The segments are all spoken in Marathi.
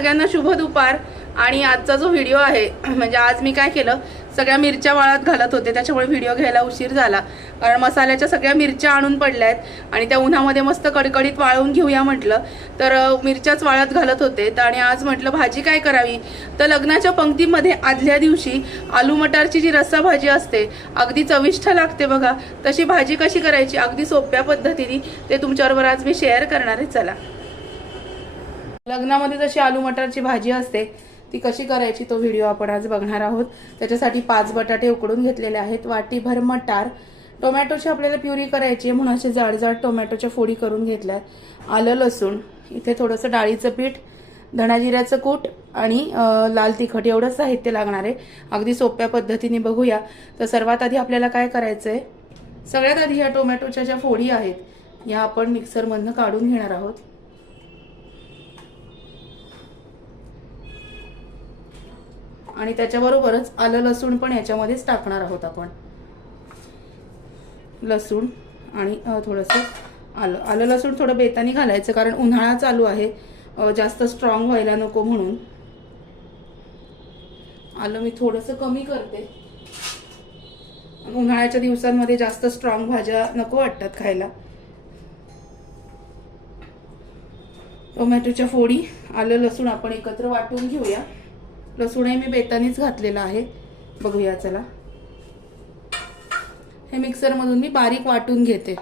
सगळ्यांना शुभ दुपार. आणि आजचा जो व्हिडिओ आहे म्हणजे आज मी काय केलं सगळ्या मिरच्या वाळत घालत होते त्याच्यामुळे व्हिडिओ घ्यायला उशीर झाला. कारण मसाल्याच्या सगळ्या मिरच्या आणून पडल्या आहेत आणि त्या उन्हामध्ये मस्त कडकडीत वाळवून घेऊया म्हटलं. तर मिरच्याच वाळत घालत होते. तर आणि आज म्हटलं भाजी काय करावी? तर लग्नाच्या पंक्तीमध्ये आदल्या दिवशी आलू मटारची जी रस्सा भाजी असते अगदी चविष्ट लागते बघा. तशी भाजी कशी करायची? अगदी सोप्या पद्धतीने. ते तुमच्याबरोबर आज मी शेअर करणार आहे. चला. लग्नामध्ये जशी आलू मटारची भाजी असते ती कशी करायची तो व्हिडिओ आपण आज बघणार आहोत. त्याच्यासाठी पाच बटाटे उकडून घेतलेले आहेत. वाटीभर मटार. टोमॅटोची आपल्याला प्युरी करायची आहे म्हणून असे जाडजाड टोमॅटोच्या फोडी करून घेतल्यात आलं लसूण. इथे थोडंसं डाळीचं पीठ धणाजिऱ्याचं कूट आणि लाल तिखट. एवढंच साहित्य लागणार आहे. अगदी सोप्या पद्धतीने बघूया. तर सर्वात आधी आपल्याला काय करायचं आहे सगळ्यात आधी ह्या टोमॅटोच्या ज्या फोडी आहेत या आपण मिक्सरमधनं काढून घेणार आहोत. आणि त्याच्याबरोबरच आलं लसूण पण याच्यामध्येच टाकणार आहोत आपण. लसूण आणि थोडंसं आलं. आलं लसूण थोडं बेतानी घालायचं कारण उन्हाळा चालू आहे. जास्त स्ट्रॉंग व्हायला नको म्हणून. आलं मी थोडंसं कमी करते. उन्हाळ्याच्या दिवसांमध्ये जास्त स्ट्रॉंग भाज्या नको वाटतात खायला. टोमॅटोच्या फोडी आलं लसूण आपण एकत्र वाटून घेऊया. लसूणही मी बेतानीच घातलेला आहे. बघूया चला. हे मिक्सरमधून मी बारीक वाटून घेते.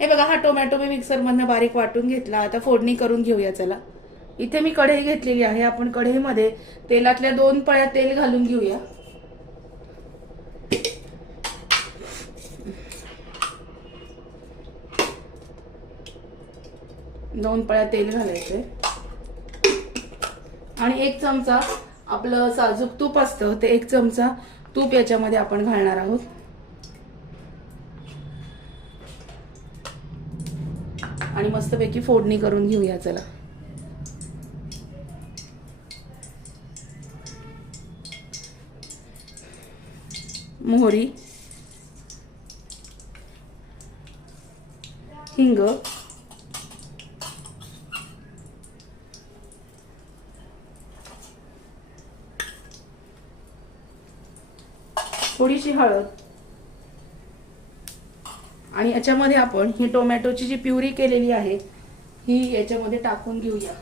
हे बघा हा टोमॅटो मी मिक्सरमधनं बारीक वाटून घेतला. आता फोडणी करून घेऊया चला. इथे मी कढई घेतलेली आहे. आपण कढईमध्ये तेलातल्या दोन पळ्या तेल घालून घेऊया. दोन पळ्या तेल घालायचे. आणि एक चमचा आपलं साजूक तूप असतं ते एक चमचा तूप याच्यामध्ये आपण घालणार आहोत. आणि मस्तपैकी फोडणी करून घेऊया चला. मोहरी हिंग थोडीशी हळद. आणि याच्यामध्ये आपण ही टोमॅटोची जी प्युरी केलेली आहे ही याच्यामध्ये टाकून घेऊया.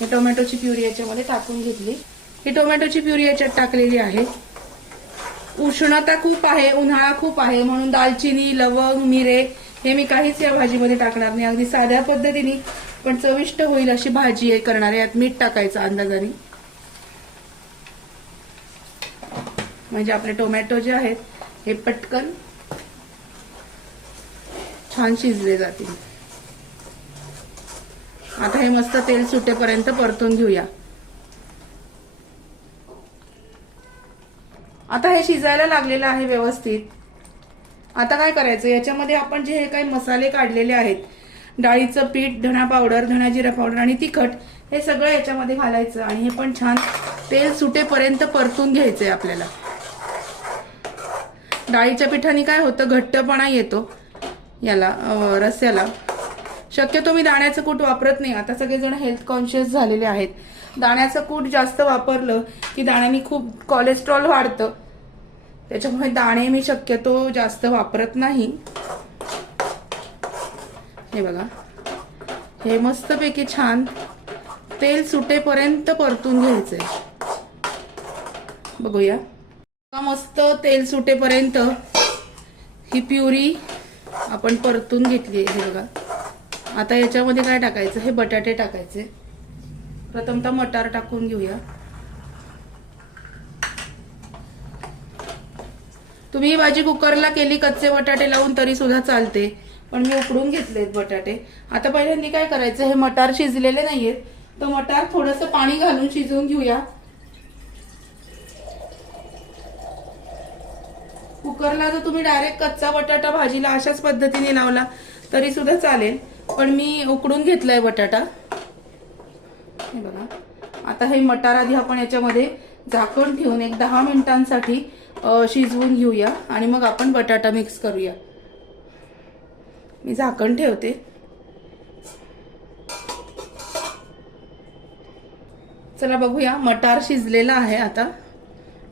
ही टोमॅटोची प्युरी याच्यामध्ये टाकून घेतली. ही टोमॅटोची प्युरी याच्यात टाकलेली आहे. उष्णता खूप आहे उन्हाळा खूप आहे म्हणून दालचिनी लवंग मिरे हे मी काहीच या भाजीमध्ये टाकणार नाही. अगदी साध्या पद्धतीने पण चविष्ट होईल अशी भाजी आहे करणार. आहे यात मीठ टाकायचं अंदाजाने. म्हणजे आपले टोमॅटो जे आहेत हे पटकन छान शिजले जातील. आता हे मस्त तेल सुटेपर्यंत परतून घेऊया. आता हे शिजायला लागलेलं आहे व्यवस्थित. आता काय करायचं? याच्यामध्ये आपण जे हे काही मसाले काढलेले आहेत डाळीचं पीठ धणा पावडर धणा जिरा पावडर आणि तिखट हे सगळं याच्यामध्ये घालायचं आणि हे पण छान तेल सुटेपर्यंत परतून घ्यायचंय आपल्याला. डाळीच्या पिठाने काय होतं? घट्टपणा येतो याला रस्याला. रस्स्याला शक्यतो मी दाण्याचं कूट वापरत नाही. आता सगळेजण हेल्थ कॉन्शियस झालेले आहेत. दाण्याचं कूट जास्त वापरलं की दाण्याने खूप कोलेस्ट्रॉल वाढतं. त्याच्यामुळे दाणे मी शक्यतो जास्त वापरत नाही. हे बघा. हे मस्तपैकी छान तेल सुटेपर्यंत परतून घ्यायचंय. बघूया. मस्त तेल सुटेपर्यंत ही प्युरी आपण परतून घेतली आहे हे बघा. आता याच्यामध्ये काय टाकायचं? हे बटाटे टाकायचे. प्रथमतः मटार टाकून घेऊया. तुम्ही ही भाजी कुकरला केली कच्चे बटाटे लावून तरी सुद्धा चालते. पण मी उकडून घेतलेत बटाटे. आता पहिल्यांदा काय करायचं हे मटार शिजलेले नाहीयेत तर मटार थोडस पाणी घालून शिजवून घेऊया. कुकरला जर तुम्ही डायरेक्ट कच्चा बटाटा भाजीला अशाच पद्धतीने लावला तरी सुद्धा चालेल. पण मी उकडून घेतलाय बटाटा. हे बघा. आता हे मटार आधी आपण याच्यामध्ये झाकण ठेवून एक दहा मिनिटांसाठी शिजवून घेऊया आणि मग आपण बटाटा मिक्स करूया. मी झाकण ठेवते. चला बघूया मटार शिजलेला आहे आता.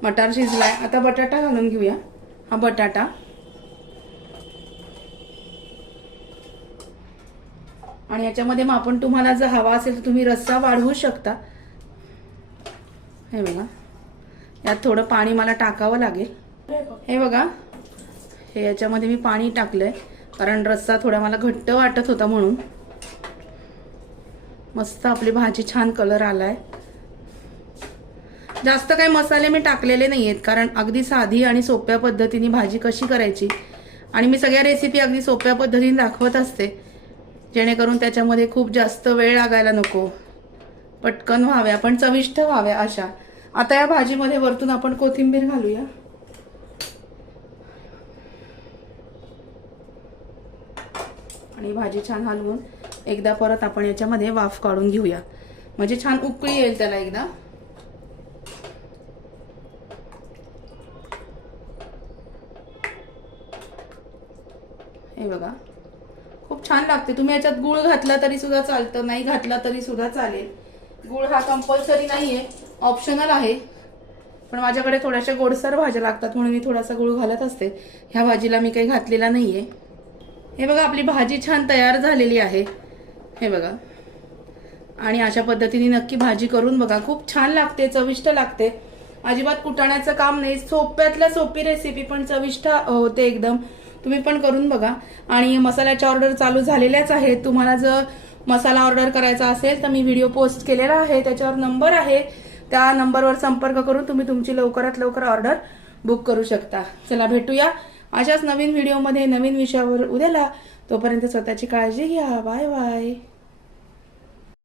मटार शिजलाय. आता बटाटा घालून घेऊया. हा बटाटा. आणि याच्यामध्ये मग आपण तुम्हाला जर हवा असेल तर तुम्ही रस्सा वाढवू शकता. हे बघा. यात थोडं पाणी मला टाकावं लागेल. हे बघा. हे याच्यामध्ये मी पाणी टाकलंय. कारण रस्सा थोडा मला घट्ट वाटत होता म्हणून. मस्त आपली भाजी छान कलर आलाय. जास्त काही मसाले मी टाकलेले नाही आहेत कारण अगदी साधी आणि सोप्या पद्धतीने भाजी कशी करायची. आणि मी सगळ्या रेसिपी अगदी सोप्या पद्धतीने दाखवत असते. जेणेकरून त्याच्यामध्ये खूप जास्त वेळ लागायला नको. पटकन व्हाव्या पण चविष्ट व्हाव्या अशा. आता या भाजीमध्ये वरतून आपण कोथिंबीर घालूया. आणि भाजी छान हलवून एकदा परत आपण याच्यामध्ये वाफ काढून घेऊया. म्हणजे छान उकळी येईल त्याला एकदा. हे बघा. छान लागते. तुम्ही याच्यात गुळ घातला तरी सुद्धा चालतं नाही घातला तरी सुद्धा चालेल. गुळ हा कंपल्सरी नाही आहे ऑप्शनल आहे. पण माझ्याकडे थोड्याशा गोडसर भाज्या लागतात म्हणून मी थोडासा गुळ घालत असते. ह्या भाजीला मी काही घातलेला नाहीये. हे बघा आपली भाजी छान तयार झालेली आहे. हे बघा. आणि अशा पद्धतीने नक्की भाजी करून बघा. खूप छान लागते चविष्ट लागते. अजिबात कुटाण्याचं काम नाही. सोप्यातल्या सोपी रेसिपी पण चविष्ट होते एकदम. तुम्ही पण करून बघा. आणि मसाल्याच्या ऑर्डर चालू झालेल्याच आहेत. तुम्हाला जर मसाला ऑर्डर करायचा असेल तर मी व्हिडिओ पोस्ट केलेला आहे. त्याच्यावर नंबर आहे. त्या नंबरवर संपर्क करून तुम्ही तुमची लवकरात लवकर ऑर्डर बुक करू शकता. चला भेटूया अशाच नवीन व्हिडिओमध्ये नवीन विषयावर उद्याला. तोपर्यंत स्वतःची काळजी घ्या. Bye bye.